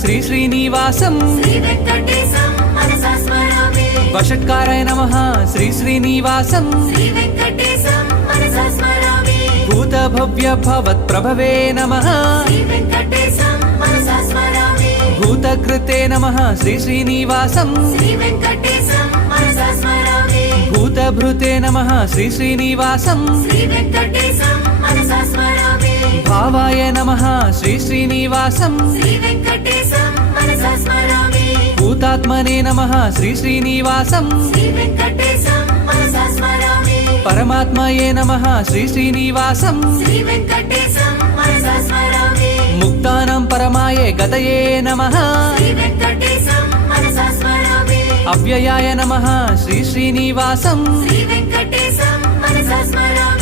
శ్రీ శ్రీనివాసం శ్రీ వెంకటేశం మనసా స్మరామి వషట్కారాయ నమః శ్రీ శ్రీనివాసం శ్రీ వెంకటేశం మనసా స్మరామి భూత భవ్య భవత్ ప్రభవే నమః శ్రీ వెంకటేశం మనసా స్మరామి భూతకృతే నమః శ్రీ శ్రీనివాసం శ్రీ వెంకటేశం మనసా స్మరామి భూతభృతే నమః శ్రీ శ్రీనివాసం శ్రీ వెంకటేశం మనసా స్మరామి భావాయ నమః శ్రీ శ్రీనివాసం శ్రీ వెంకటేశం మనసా స్మరామి భూతాత్మనే నమః శ్రీ శ్రీనివాసం శ్రీ వెంకటేశం మనసా స్మరామి పరమాత్మయే నమః శ్రీ శ్రీనివాసం శ్రీ వెంకటేశం మనసా స్మరామి ముక్తానం పరమాయే గతయే నమః శ్రీ వెంకటేశం మనసా స్మరామి అవ్యయాయ నమః శ్రీ శ్రీనివాసం శ్రీ వెంకటేశం మనసా స్మరామి